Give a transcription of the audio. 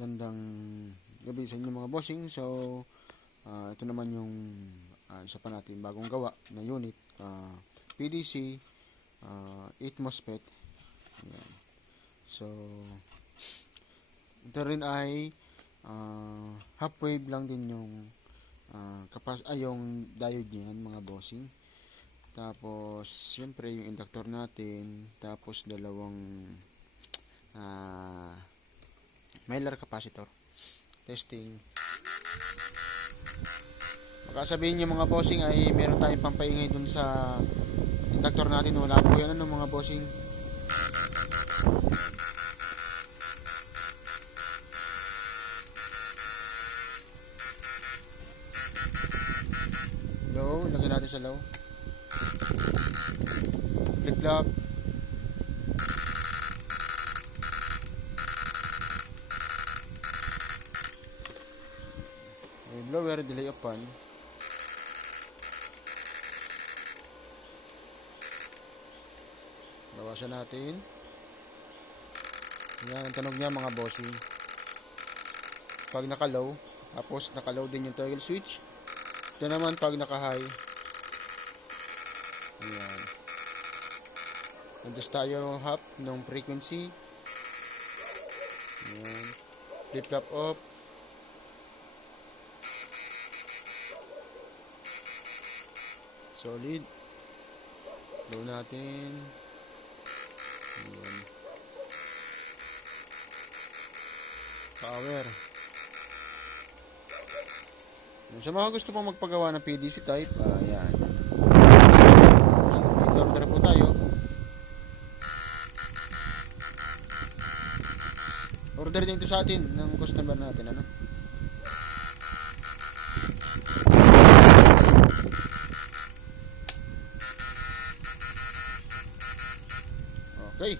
Magandang gabi sa inyo mga bossing. So, ito naman yung isa pa natin bagong gawa na unit. PDC 8 MOSFET. Ayan. So, ito rin ay half wave lang din yung yung diode niyan mga bossing. Tapos, siyempre yung inductor natin. Tapos, dalawang Mylar capacitor. Testing. Baka sabihin nyo mga bossing ay meron tayong pampaingay dun sa inductor natin. Wala po yan mga bossing. Low, lagyan natin sa low. Flip flop. Blower, delay of fan. Bawasan natin. Yan ang tunog niya mga bossing. Pag naka-low, tapos naka-low din yung toggle switch. Ito naman pag naka-high. Ayan. Adjust tayo half ng frequency. Ayan. Flip-flop off. Solid. Low natin. Ayan. Power. Sa mga gusto pong magpagawa ng PDC type, ayan. So, order po tayo. Order din ito sa atin ng customer natin, ano? Okay.